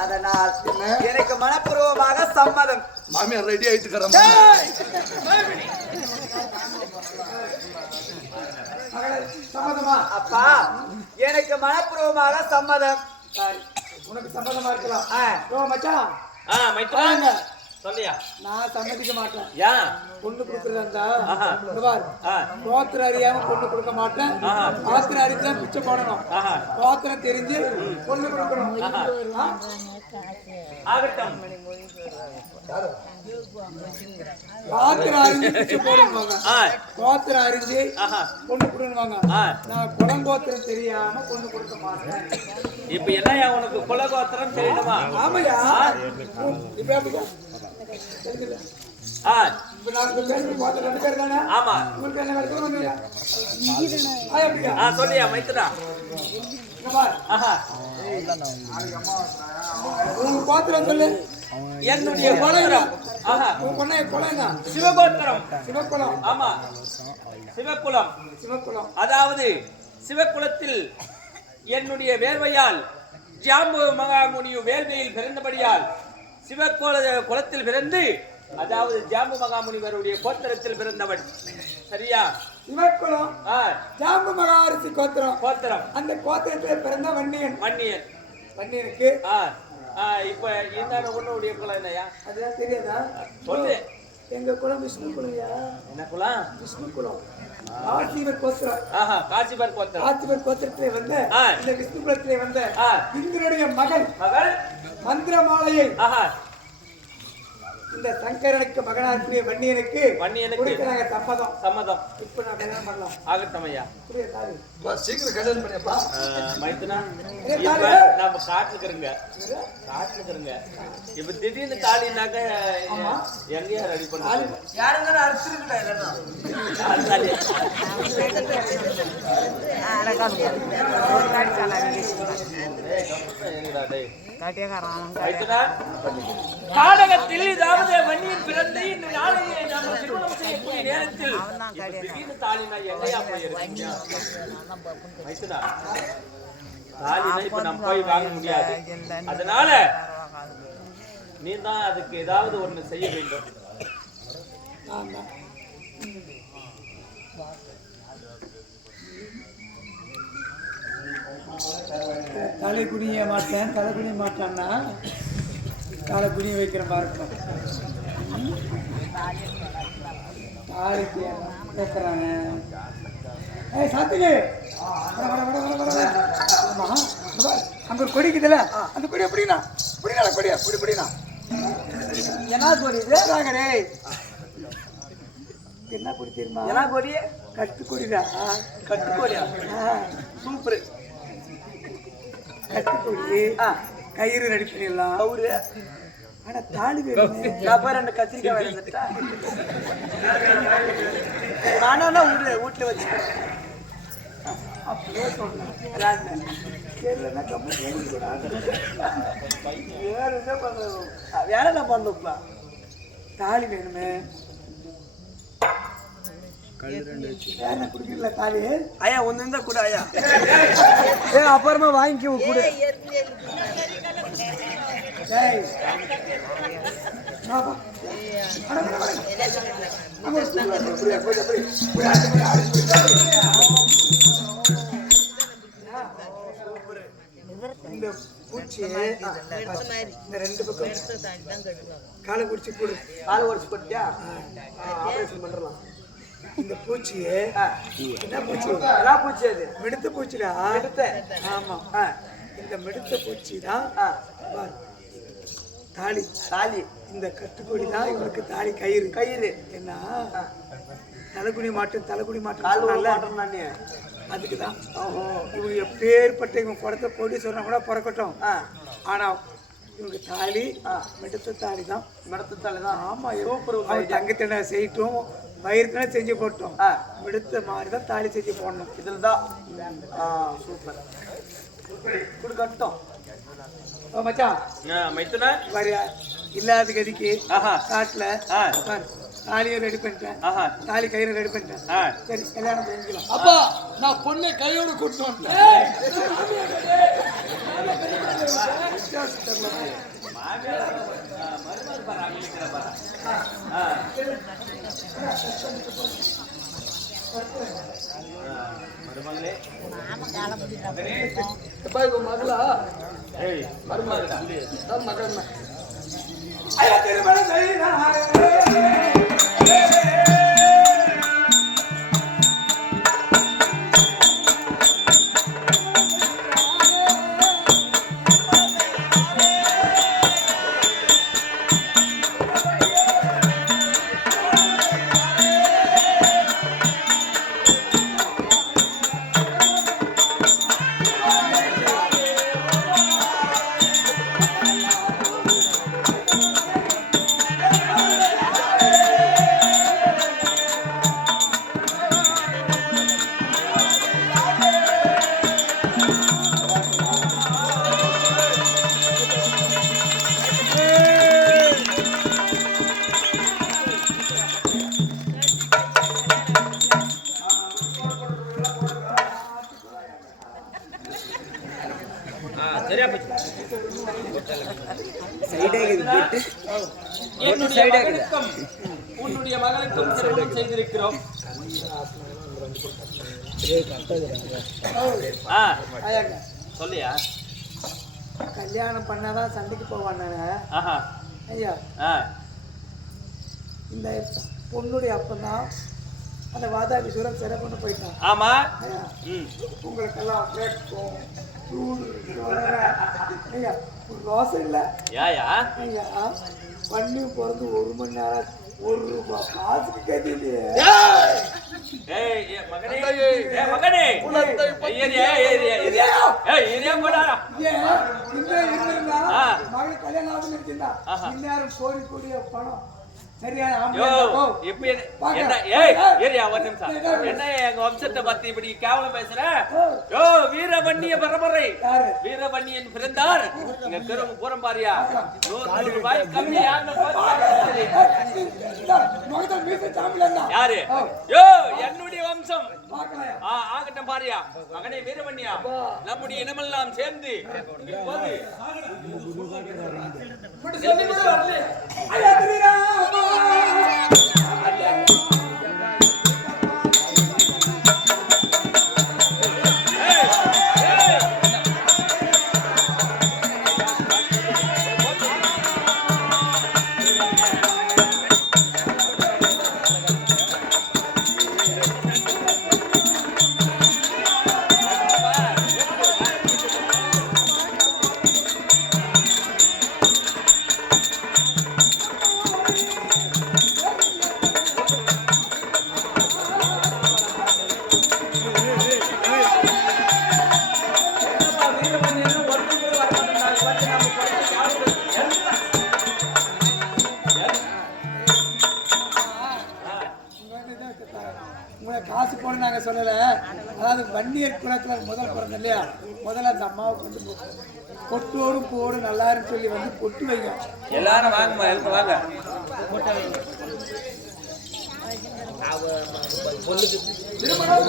அதனால் எனக்கு மனப்பூர்வமாக சம்மதம். மாமியார் ரெடி ஆயிட்டு சம்மதமா? அப்பா எனக்கு மனப்பூர்வமாக சம்மதம். உனக்கு சம்மதமா இருக்கலாம். மச்சான் சொல்லியா? நான் சம்மதிக்க மாட்டேன். ஏன்? பொண்ணு கொடுக்குறதா கோத்திரம் அறியாம பொண்ணு கொடுக்க மாட்டேன். கோத்திரம் அறிஞ்சா பிச்சை போடணும். கோத்திரம் தெரிஞ்சு பொண்ணு கொடுக்கணும். கோத்திரம் அறிஞ்சு பிச்சை போடுவாங்க. கோத்திரம் அறிஞ்சு பொண்ணு கொடுவாங்க. நான் குலங்கோத்திரம் தெரியாம பொண்ணு கொடுக்க மாட்டேன். இப்ப என்ன உனக்கு குலகோத்திரம் தெரியுமா? ஆமையா? இப்ப சொல்லியா மைத்ரா? என்னுடைய சிவகோத்திரம். சிவகுலம். ஆமா, சிவகுலம். சிவகுலம் அதாவது சிவகுலத்தில் என்னுடைய வேர்வையால் ஜாம்பு மகாமுனியும் வேள்வியில் பிறந்தபடியால் குலத்தில் பிறந்து, அதாவது ஜாம்பு மகாமுனிவருடைய கோத்திரத்தில் பிறந்தவன். சரியா? சிவகுலம் ஜாம்பு மகாரிஷி கோத்திரம். அந்த கோத்திரத்தில் பிறந்த வன்னியன். வன்னியனுக்கு இப்ப என்ன உன்னுடைய குலம் என்னையா? அதுதான் தெரியாதா? சொல்லு. எங்க குலம் விஷ்ணு குலம்யா. என்ன குலம்? விஷ்ணு குலம். காசிபர் கோத்திரத்திலே வந்த இந்த விஷ்ணு குலத்திலே வந்த இந்திரனுடைய மகள் மந்திரமாலையை இந்த சங்கரனுக்கு மகனாக்கூடிய வன்னியனுக்கு கொடுக்கிறாங்க. சம்மதம். இப்ப நான் கல்யாணம் பண்ணலாம். ஆகட்டும் ஐயா. சீக்கிரம் கல்யாணம் பண்ணியப்பா. மைத்துனா நம்ம காட்டுக்குறங்க. இப்ப திடீர்னு தாலினாக்க எங்கேயா ரெடி பண்ணுவாங்க? யாருங்க அறுத்துருக்கா? காடகத்தில் இதாவது வன்னியின் பிறந்த இந்த நாளையே நாம் திருமணம் செய்யக்கூடிய நேரத்தில் திடீர்னு தாலினா எங்கேயா போயிருக்கீங்க? தாலினா இப்ப நம்ம போய் வாங்க முடியாது. அதனால நீ தான் அதுக்கு ஏதாவது ஒண்ணு செய்ய வேண்டும். தலை குனிய மாட்டேன். தலை குனிய மாட்டான்னா தலை குனிய வைக்கிற பாருங்க. தாலி கேட்கறாங்க. சாத்துக்கு அங்க ஒரு கொடிக்குதுல, அந்த கொடி எப்படின்னா கொடியா பிடினா என்ன கொடி? வேறாங்கடே என்ன கொடி தெரியுமா? என்ன கொடி? கட்டுக்கொடிடா. கட்டுக்கொடியா? சூப்பர். கட்டுக்கொடி கயிறு ரெடி பண்ணிடலாம். ஆனா தாலி ரெண்டு கத்திரிக்காய் வேணுட்டா நானா வீட்டுல வச்சு அப்படியே சொன்னேன். வேற என்ன பண்ணுப்பா? தாலி வேணுமே. குடுக்கல தாலி ஐயா ஒன்னு இருந்தா கூட ஐயா அப்புறமா வாங்கிக்க கூட. இந்த பூச்சி இந்த ரெண்டு பக்கம் காலை குடிச்சு கொடு. காலை குடிச்சு போட்டியா? ஆபரேஷன் பண்றலாம். இந்த பூச்சியே என்ன பூச்சி? பூச்சி அது மிடுத்த பூச்சிடா. ஆமா, இந்த மிடுத்த பூச்சி தான் தாலி. இந்த கட்டுக்கொடி தான் இவனுக்கு தாலி. கயிறு என்ன தலைக்குடி மாட்டும் அதுக்குதான். இவங்க எப்பேற்பட்ட இவங்க குடத்தை கொடி சொன்னா கூட பிறக்கட்டும். ஆனா இவங்க தாலி மிடுத்த தாலி தான். ஆமா, தங்கத்தின செய்யட்டும், வயிறுக்குன்னா செஞ்சு போட்டோம். மிடுத்த மாதிரிதான் தாலி செஞ்சு போடணும். இதில் தான் சூப்பர் கொடுக்கட்டும். மச்சான் வரியா இல்லாத கதிக்கு காட்டுல தாலியை ரெடி பண்ணிட்டேன். தாலி கயிறு ரெடி பண்ணிட்டேன். சரி, கல்யாணம் பண்ணிக்கலாம். அப்பா நான் பொண்ணை கையோடு கூட்டு வந்தேன். மகளா மகள் ஐயா திருமணம் செய்தாரே சரியா போச்சு. என்னுடைய மகனுக்கும் உன்னுடைய மகளுக்கும் திருமணம் செய்திருக்கிறோம். சொல்லியா கல்யாணம் பண்ணாதான் சண்டைக்கு போவான் ஐயா. இந்த பொண்ணுடைய அப்பந்தான் அந்த வாதாபி சூரம் சிறை கொண்டு போயிட்டான். ஆமா உங்களுக்கெல்லாம் கேட்கும் ஐயா ஒரு ரோசம் இல்லை யாயா ஐயா. பண்ணி பிறந்து 1 மணி நேரம் 1 ரூபாய் காசுக்கு கேட்டீங்களே. மகனே மகன் கல்யாணம் ஆகுதுன்னு இருக்குதா இந்நேரம் கோடி கோடிய பணம் சரியான என்ன எங்க வம்சத்தை பத்தி இப்படி கேவலம் பேசுற? யோ வீரவன்னிய பரம்பரை வீரவன்னியன் பிறந்தார் இங்க கரும் பூரம் பாரியா 100 ரூபாய் கம்மி யாரு? யோ என்னுடைய வம்சம் ஆகட்டும் பாரியா. மகனே வீரவன்னியா நம்முடைய இனமெல்லாம் சேர்ந்து இப்போது காசு போன நாங்க சொல்லல. அதாவது வன்னியர் குலத்துல முதல் பிறந்த இல்லையா, முதல்ல அந்த அம்மாவுக்கு வந்து பொட்டோரும் போடு நல்லா சொல்லி வந்து பொட்டு வைங்க. எல்லாரும் வாங்கம்மா வாங்க. திருமணம்